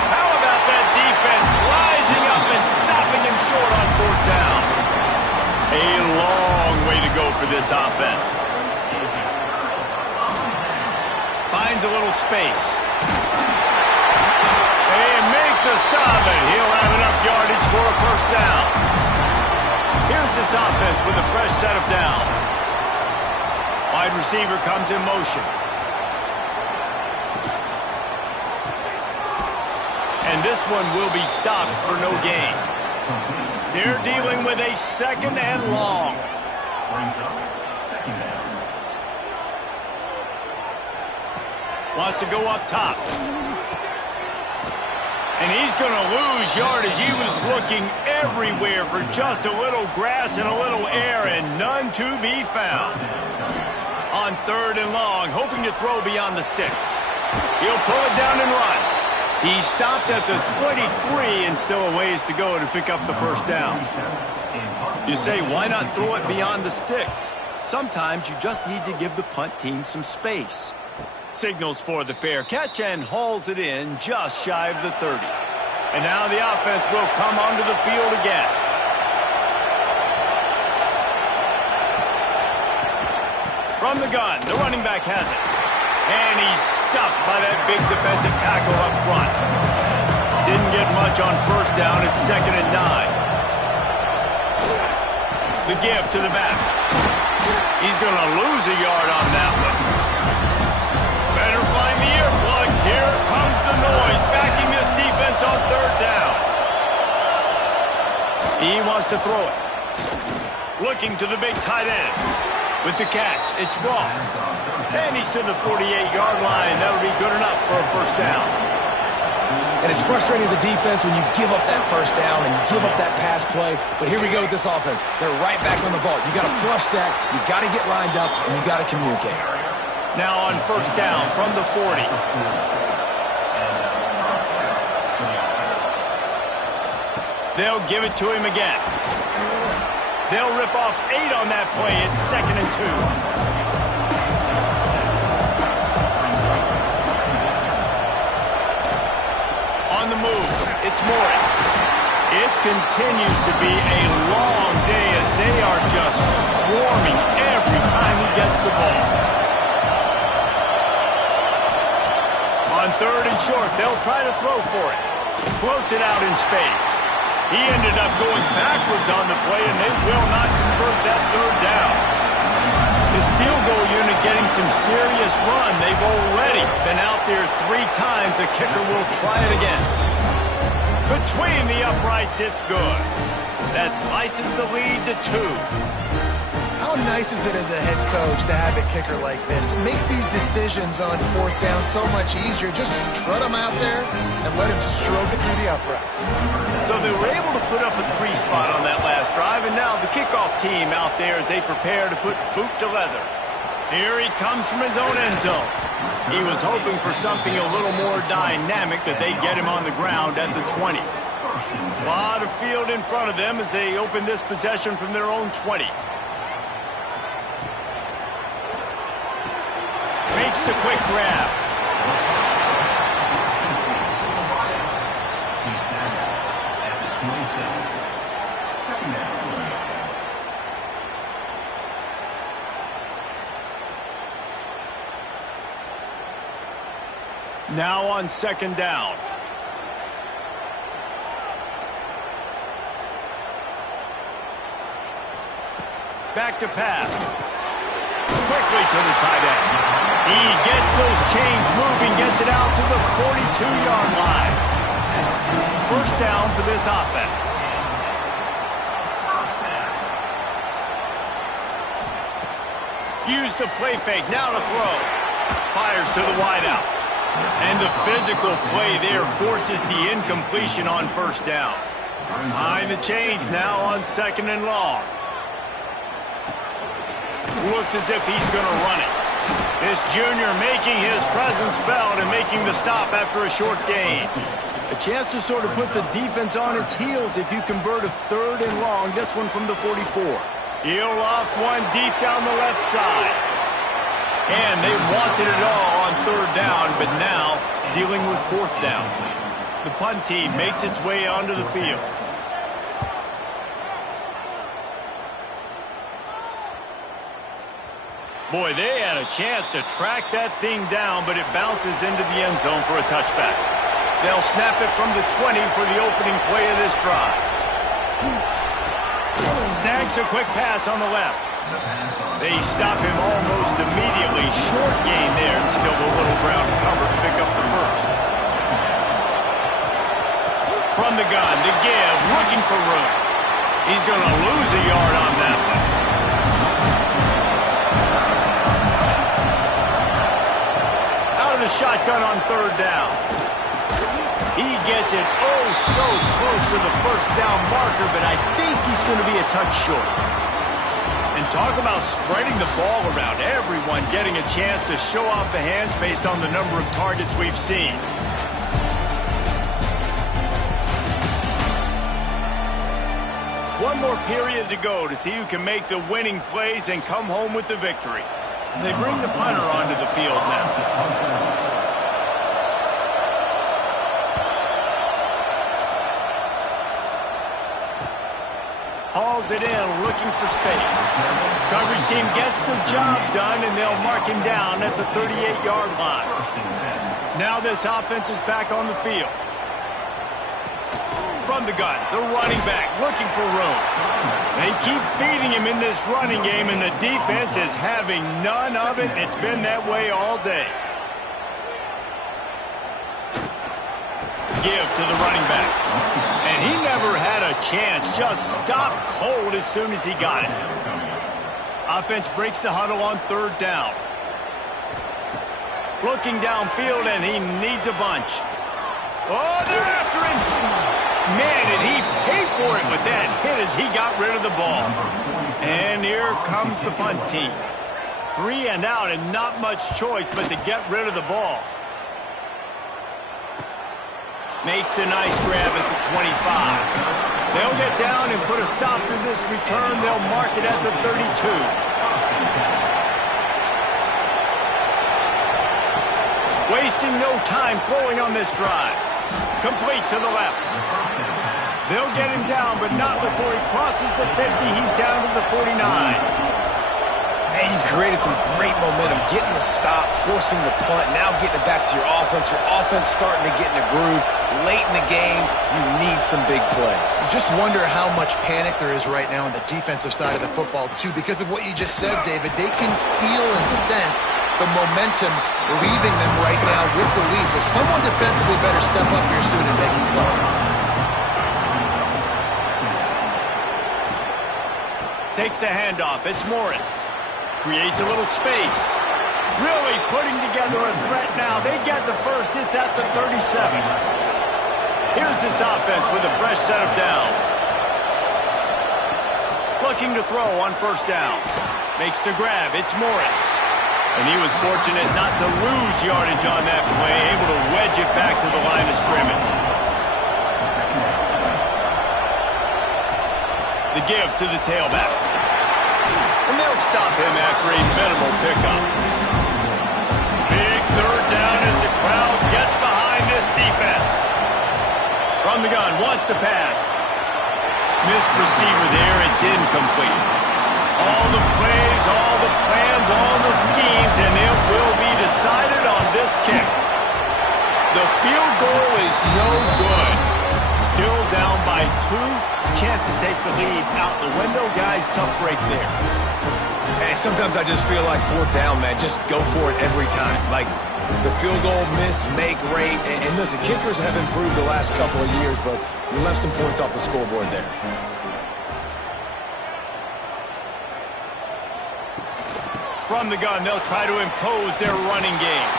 How about that defense rising up and stopping him short on fourth down? A long way to go for this offense. Finds a little space. And make the stop, and he'll have enough yardage for a first down. Here's this offense with a fresh set of downs. Wide receiver comes in motion. And this one will be stopped for no gain. They're dealing with a second and long. Wants to go up top. And he's going to lose yardage. He was looking everywhere for just a little grass and a little air, and none to be found. On third and long, hoping to throw beyond the sticks. He'll pull it down and run. He stopped at the 23 and still a ways to go to pick up the first down. You say, why not throw it beyond the sticks? Sometimes you just need to give the punt team some space. Signals for the fair catch and hauls it in just shy of the 30. And now the offense will come onto the field again. From the gun, the running back has it. And he's stuffed by that big defensive tackle up front. Didn't get much on first down. It's 2nd and 9. The give to the back. He's going to lose a yard on that one. Better find the earplugs. Here comes the noise, backing this defense on third down. He wants to throw it. Looking to the big tight end. With the catch, it's Ross. And he's to the 48-yard line. That'll be good enough for a first down. And it's frustrating as a defense when you give up that first down and you give up that pass play. But here we go with this offense. They're right back on the ball. You got to flush that. You got to get lined up, and you got to communicate. Now on first down from the 40. They'll give it to him again. They'll rip off 8 on that play. It's 2nd and 2. On the move, it's Morris. It continues to be a long day as they are just swarming every time he gets the ball. On third and short, they'll try to throw for it. Floats it out in space. He ended up going backwards on the play, and they will not convert that third down. His field goal unit getting some serious run. They've already been out there 3 times. The kicker will try it again. Between the uprights, it's good. That slices the lead to 2. How nice is it as a head coach to have a kicker like this? It makes these decisions on fourth down so much easier. Just strut him out there and let him stroke it through the uprights. So they were able to put up a 3 spot on that last drive, and now the kickoff team out there as they prepare to put boot to leather. Here he comes from his own end zone. He was hoping for something a little more dynamic, that they get him on the ground at the 20. A lot of field in front of them as they open this possession from their own 20. Makes the quick grab. Now on 2nd down. Back to pass. Quickly to the tight end. He gets those chains moving, gets it out to the 42-yard line. First down for this offense. Use the play fake, now to throw. Fires to the wideout. And the physical play there forces the incompletion on first down. Behind the chains now on 2nd and long. Looks as if he's going to run it. This junior making his presence felt and making the stop after a short gain. A chance to sort of put the defense on its heels if you convert a 3rd and long. This one from the 44. He'll loft one deep down the left side. And they wanted it all on 3rd down, but now dealing with 4th down. The punt team makes its way onto the field. Boy, they had a chance to track that thing down, but it bounces into the end zone for a touchback. They'll snap it from the 20 for the opening play of this drive. Snags a quick pass on the left. They stop him almost immediately. Short gain there, and still a little ground to cover to pick up the first. From the gun, the give, looking for room. He's going to lose a yard on that one. The shotgun on 3rd down. He gets it so close to the 1st down marker, but I think he's going to be a touch short. And talk about spreading the ball around. Everyone getting a chance to show off the hands based on the number of targets we've seen. One more period to go to see who can make the winning plays and come home with the victory. They bring the punter onto the field now. Hauls it in, looking for space. Coverage team gets the job done, and they'll mark him down at the 38-yard line. Now this offense is back on the field. From the gun, the running back looking for room. They keep feeding him in this running game, and the defense is having none of it. It's been that way all day. Give to the running back. And he never had a chance. Just stopped cold as soon as he got it. Offense breaks the huddle on 3rd down. Looking downfield, and he needs a bunch. Oh, they're after him. Man, did he pay for it with that hit as he got rid of the ball. And here comes the punt team. 3 and out, and not much choice but to get rid of the ball. Makes a nice grab at the 25. They'll get down and put a stop to this return. They'll mark it at the 32. Wasting no time throwing on this drive. Complete to the left. They'll get him down, but not before he crosses the 50. He's down to the 49. Man, you've created some great momentum, getting the stop, forcing the punt, now getting it back to your offense. Your offense starting to get in a groove. Late in the game, you need some big plays. You just wonder how much panic there is right now on the defensive side of the football, too, because of what you just said, David. They can feel and sense the momentum leaving them right now with the lead. So someone defensively better step up here soon and make a play. Takes the handoff. It's Morris. Creates a little space. Really putting together a threat now. They get the first. It's at the 37. Here's this offense with a fresh set of downs. Looking to throw on 1st down. Makes the grab. It's Morris. And he was fortunate not to lose yardage on that play. Able to wedge it back to the line of scrimmage. The give to the tailback. And they'll stop him after a minimal pickup. Big 3rd down as the crowd gets behind this defense. From the gun, wants to pass. Missed receiver there, it's incomplete. All the plays, all the plans, all the schemes, and it will be decided on this kick. The field goal is no good. Still down by 2. Chance to take the lead out the window. Guys, tough break there. And sometimes I just feel like 4th down, man. Just go for it every time. Like the field goal miss, make rate. And listen, kickers have improved the last couple of years, but you left some points off the scoreboard there. From the gun, they'll try to impose their running game.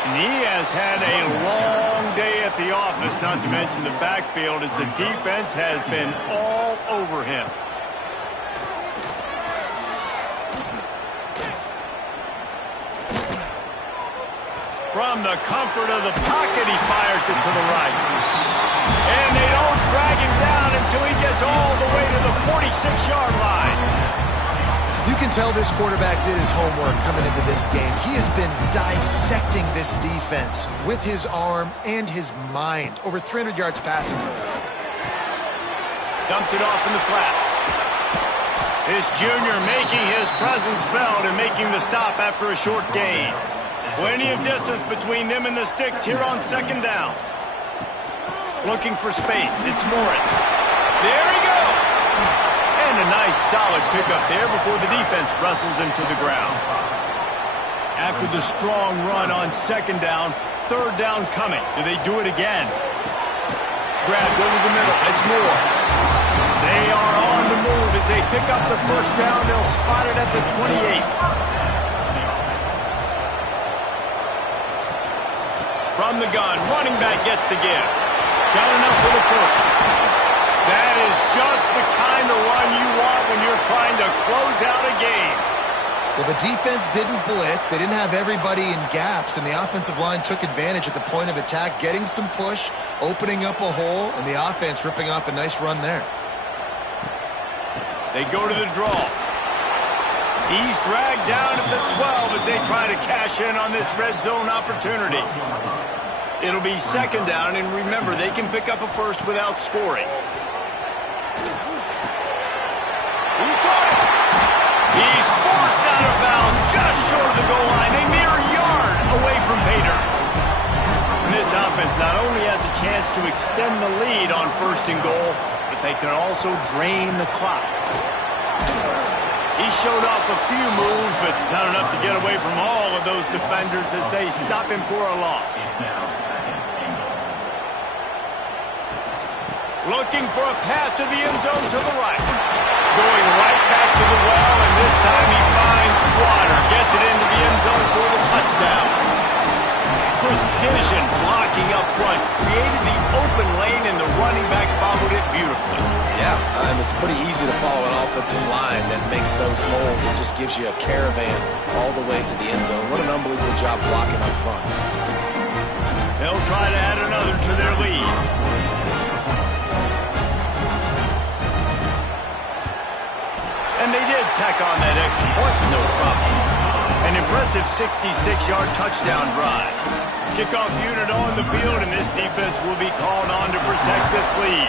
And he has had a long day at the office, not to mention the backfield, as the defense has been all over him. From the comfort of the pocket, he fires it to the right. And they don't drag him down until he gets all the way to the 46-yard line. You can tell this quarterback did his homework coming into this game. He has been dissecting this defense with his arm and his mind. Over 300 yards passing. Dumps it off in the flats. This junior making his presence felt and making the stop after a short gain. Plenty of distance between them and the sticks here on second down. Looking for space. It's Morris. There he goes. And a nice solid pickup there before the defense wrestles him to the ground. After the strong run on second down, third down coming. Do they do it again? Grab over the middle. It's Moore. They are on the move as they pick up the first down. They'll spot it at the 28. From the gun, running back gets to give. Got enough for the first. That is just the kind of run you want when you're trying to close out a game. Well, the defense didn't blitz. They didn't have everybody in gaps, and the offensive line took advantage at the point of attack, getting some push, opening up a hole, and the offense ripping off a nice run there. They go to the draw. He's dragged down at the 12 as they try to cash in on this red zone opportunity. It'll be second down, and remember, they can pick up a first without scoring. He's forced out of bounds just short of the goal line, a mere yard away from Pater. And this offense not only has a chance to extend the lead on first and goal, but they can also drain the clock. He showed off a few moves, but not enough to get away from all of those defenders as they stop him for a loss. Looking for a path to the end zone to the right. Going right back to the well, and this time he finds water. Gets it into the end zone for the touchdown. Precision blocking up front. Created the open lane, and the running back followed it beautifully. Yeah, it's pretty easy to follow an offensive line that makes those holes. It just gives you a caravan all the way to the end zone. What an unbelievable job blocking up front. They'll try to add another to their lead. And they did tack on that extra point with no problem. An impressive 66-yard touchdown drive. Kickoff unit on the field, and this defense will be called on to protect this lead.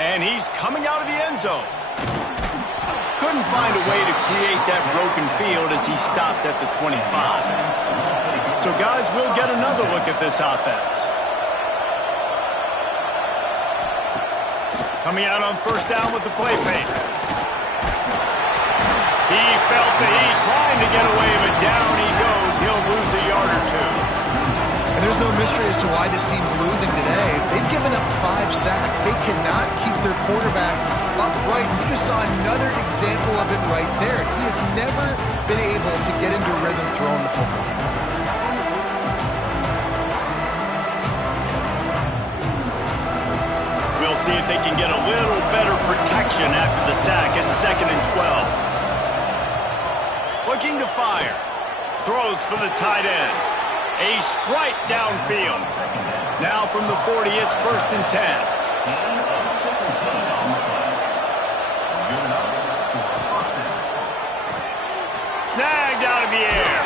And he's coming out of the end zone. Couldn't find a way to create that broken field as he stopped at the 25. So, guys, we'll get another look at this offense. Coming out on first down with the play fake. He felt the heat, trying to get away, but down he goes. He'll lose a yard or two. And there's no mystery as to why this team's losing today. They've given up 5 sacks. They cannot keep their quarterback upright. You just saw another example of it right there. He has never been able to get into rhythm throwing the football. We'll see if they can get a little better protection after the sack at 2nd and 12. Looking to fire. Throws for the tight end. A strike downfield. Now from the 40, it's 1st and 10. Snagged out of the air.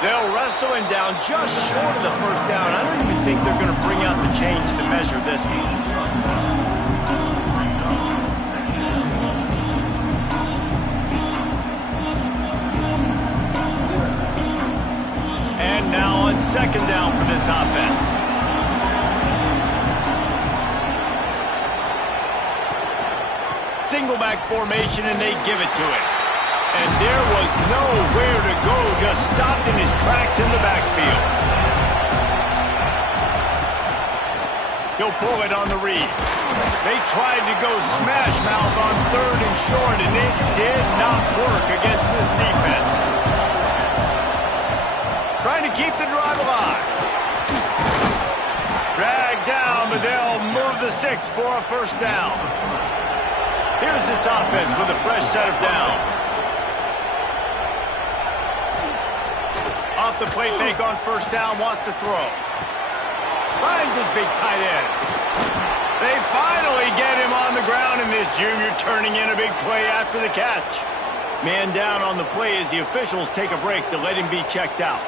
They'll wrestle him down just short of the first down. I don't even think they're going to bring out the chains to measure this one. And now on second down for this offense. Single back formation, and they give it to him. And there was nowhere to go, just stopped in his tracks in the backfield. He'll pull it on the read. They tried to go smash mouth on 3rd and short, and it did not work against this defense. Trying to keep the drive alive. Dragged down, but they'll move the sticks for a first down. Here's this offense with a fresh set of downs. Off the play fake on first down, wants to throw. Finds his big tight end. They finally get him on the ground, and Dennis Jr. turning in a big play after the catch. Man down on the play as the officials take a break to let him be checked out.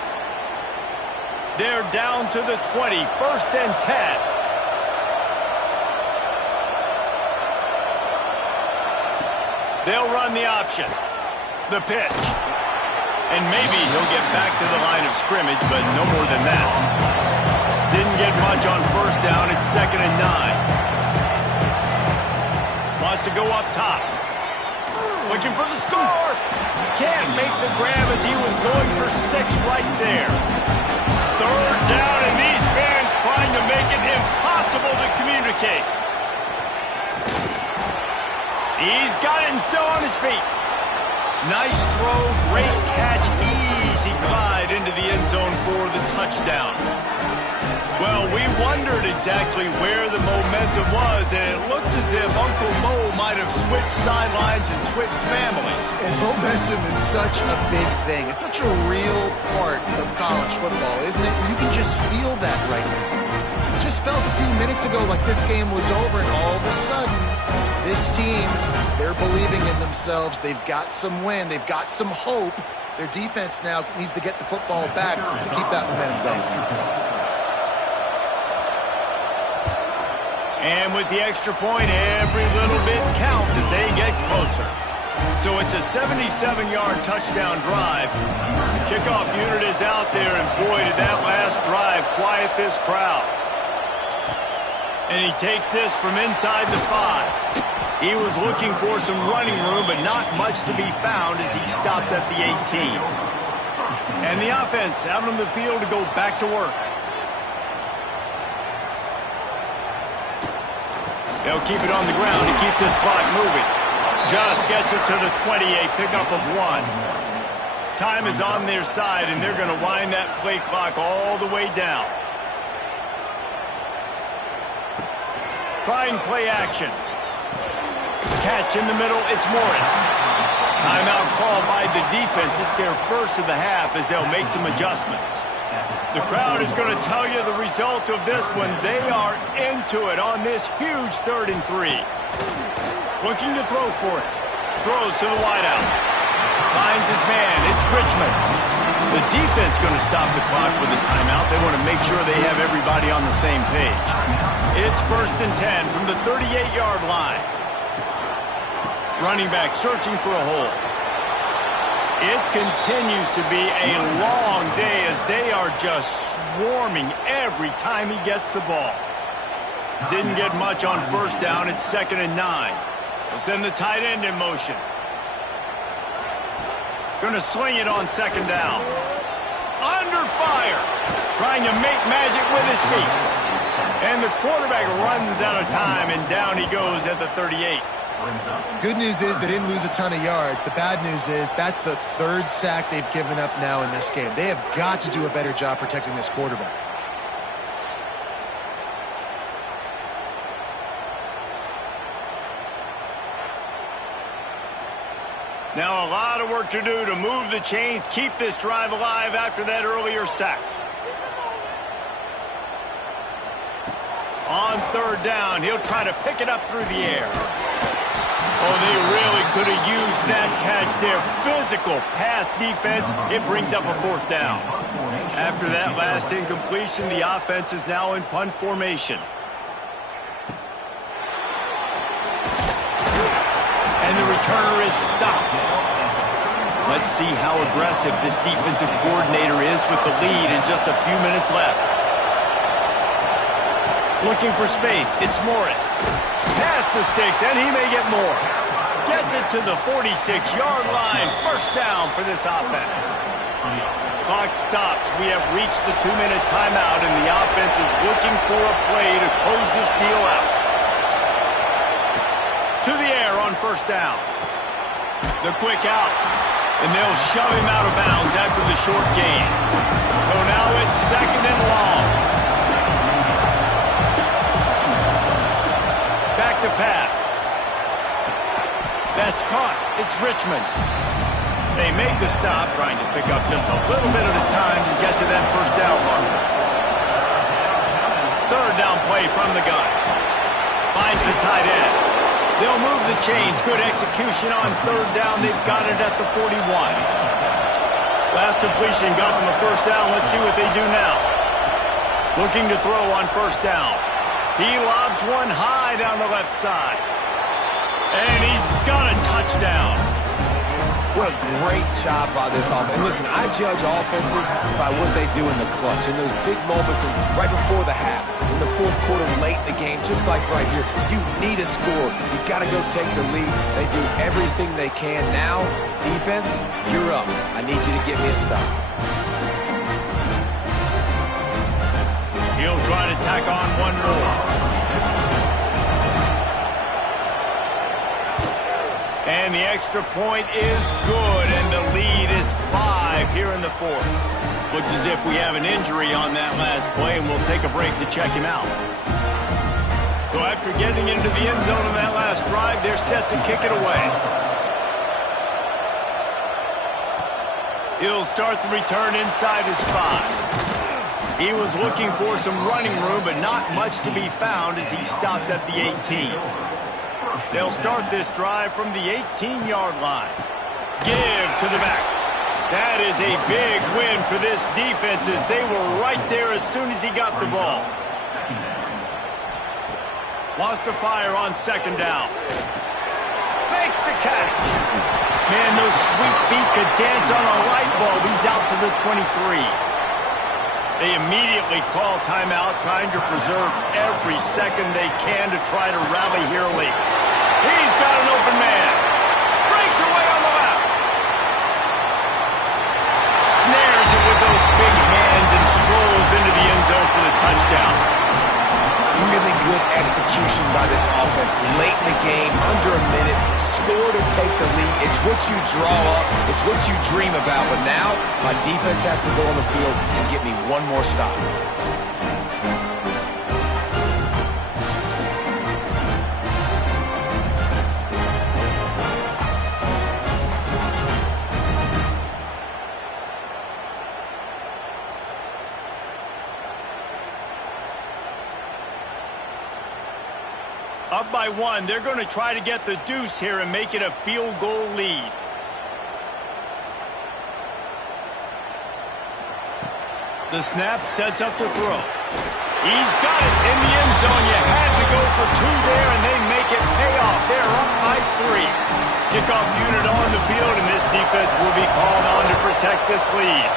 They're down to the 20, 1st and 10. They'll run the option. The pitch. And maybe he'll get back to the line of scrimmage, but no more than that. Didn't get much on 1st down. It's 2nd and 9. Wants to go up top. Looking for the score. Can't make the grab as he was going for 6 right there. 3rd down, and these fans trying to make it impossible to communicate. He's got it and still on his feet. Nice throw, great catch, easy glide into the end zone for the touchdown. Well, we wondered exactly where the momentum was, and it looks as if Uncle Mo might have switched sidelines and switched families. And momentum is such a big thing. It's such a real part of college football, isn't it? You can just feel that right now. It just felt a few minutes ago like this game was over, and all of a sudden, this team, they're believing in themselves. They've got some wind. They've got some hope. Their defense now needs to get the football back to keep that momentum going. And with the extra point, every little bit counts as they get closer. So it's a 77-yard touchdown drive. The kickoff unit is out there, and boy, did that last drive quiet this crowd. And he takes this from inside the 5. He was looking for some running room, but not much to be found as he stopped at the 18. And the offense out on the field to go back to work. They'll keep it on the ground to keep this clock moving. Just gets it to the 20, a pickup of 1. Time is on their side, and they're going to wind that play clock all the way down. Trying play action. Catch in the middle, it's Morris. Timeout call by the defense. It's their first of the half as they'll make some adjustments. The crowd is going to tell you the result of this one. They are into it on this huge 3rd and 3. Looking to throw for it. Throws to the wideout. Finds his man. It's Richmond. The defense going to stop the clock with a timeout. They want to make sure they have everybody on the same page. It's 1st and 10 from the 38-yard line. Running back searching for a hole. It continues to be a long day as they are just swarming every time he gets the ball. Didn't get much on 1st down. It's 2nd and 9. They'll send the tight end in motion. Going to swing it on 2nd down. Under fire. Trying to make magic with his feet. And the quarterback runs out of time, and down he goes at the 38. Good news is they didn't lose a ton of yards. The bad news is that's the 3rd sack they've given up now in this game. They have got to do a better job protecting this quarterback. Now a lot of work to do to move the chains, keep this drive alive after that earlier sack. On 3rd down, he'll try to pick it up through the air. Oh, they really could have used that catch there. Physical pass defense. It brings up a 4th down. After that last incompletion, the offense is now in punt formation. And the returner is stopped. Let's see how aggressive this defensive coordinator is with the lead and just a few minutes left. Looking for space. It's Morris. Past the sticks, and he may get more. Gets it to the 46-yard line. 1st down for this offense. Clock stops. We have reached the 2-minute timeout, and the offense is looking for a play to close this deal out. To the air on 1st down. The quick out. And they'll shove him out of bounds after the short gain. So now it's 2nd and long. Back to pass. That's caught. It's Richmond. They make the stop, trying to pick up just a little bit at a time to get to that 1st down marker. 3rd down play from the gun. Finds the tight end. They'll move the chains. Good execution on third down. They've got it at the 41. Last completion got them a first down. Let's see what they do now. Looking to throw on first down. He lobs one high down the left side. And he's got a touchdown. What a great job by this offense. And listen, I judge offenses by what they do in the clutch, in those big moments and right before the half, in the fourth quarter, late in the game, just like right here. You need a score. You got to go take the lead. They do everything they can. Now, defense, you're up. I need you to get me a stop. He'll try to tack on one more. And the extra point is good, and the lead is 5 here in the fourth. Looks as if we have an injury on that last play, and we'll take a break to check him out. So after getting into the end zone on that last drive, they're set to kick it away. He'll start the return inside his 5. He was looking for some running room, but not much to be found as he stopped at the 18. They'll start this drive from the 18-yard line. Give to the back. That is a big win for this defense as they were right there as soon as he got the ball. Lost to fire on second down. Makes the catch. Man, those sweet feet could dance on a light bulb. He's out to the 23. They immediately call timeout, trying to preserve every second they can to try to rally here late. He's got an open man. Breaks away on the left. Snares it with those big hands and strolls into the end zone for the touchdown. Really good execution by this offense. Late in the game, under a minute, score to take the lead. It's what you draw up. It's what you dream about. But now, my defense has to go on the field and get me one more stop. Up by 1, they're going to try to get the deuce here and make it a field goal lead. The snap sets up the throw. He's got it in the end zone. You had to go for 2 there, and they make it pay off. They're up by 3. Kickoff unit on the field, and this defense will be called on to protect this lead.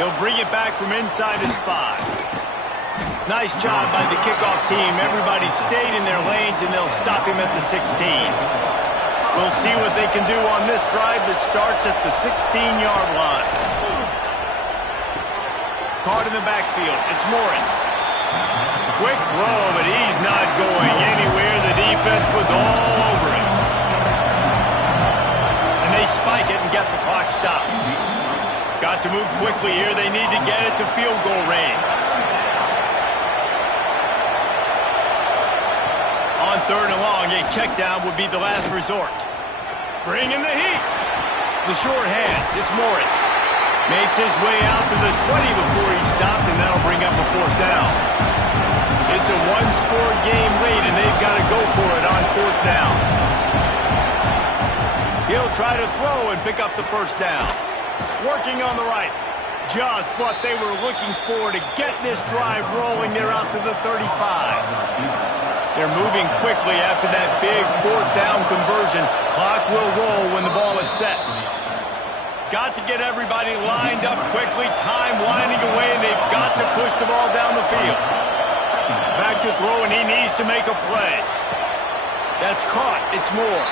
He'll bring it back from inside his 5. Nice job by the kickoff team. Everybody stayed in their lanes, and they'll stop him at the 16. We'll see what they can do on this drive that starts at the 16-yard line. Caught in the backfield. It's Morris. Quick throw, but he's not going anywhere. The defense was all over it. And they spike it and get the clock stopped. Got to move quickly here. They need to get it to field goal range. On third and long, a check down would be the last resort. Bringing the heat. The short hands. It's Morris. Makes his way out to the 20 before he stopped, and that'll bring up a fourth down. It's a one-score game late, and they've got to go for it on fourth down. He'll try to throw and pick up the first down. Working on the right. Just what they were looking for to get this drive rolling. They're out to the 35. They're moving quickly after that big fourth down conversion. Clock will roll when the ball is set. Got to get everybody lined up quickly. Time winding away, and they've got to push the ball down the field. Back to throw, and he needs to make a play. That's caught. It's Moore.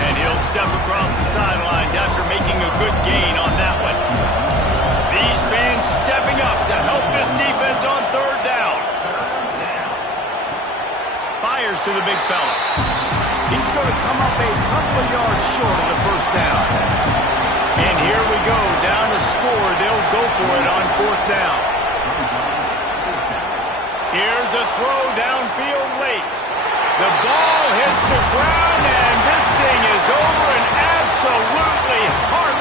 And he'll step across the sidelines after making a good gain on that one. These fans stepping up to help this defense on third down. Fires to the big fella. He's going to come up a couple of yards short of the first down. And here we go, down to score. They'll go for it on fourth down. Here's a throw downfield late. The ball hits the ground, and this thing is over and absolutely heartless.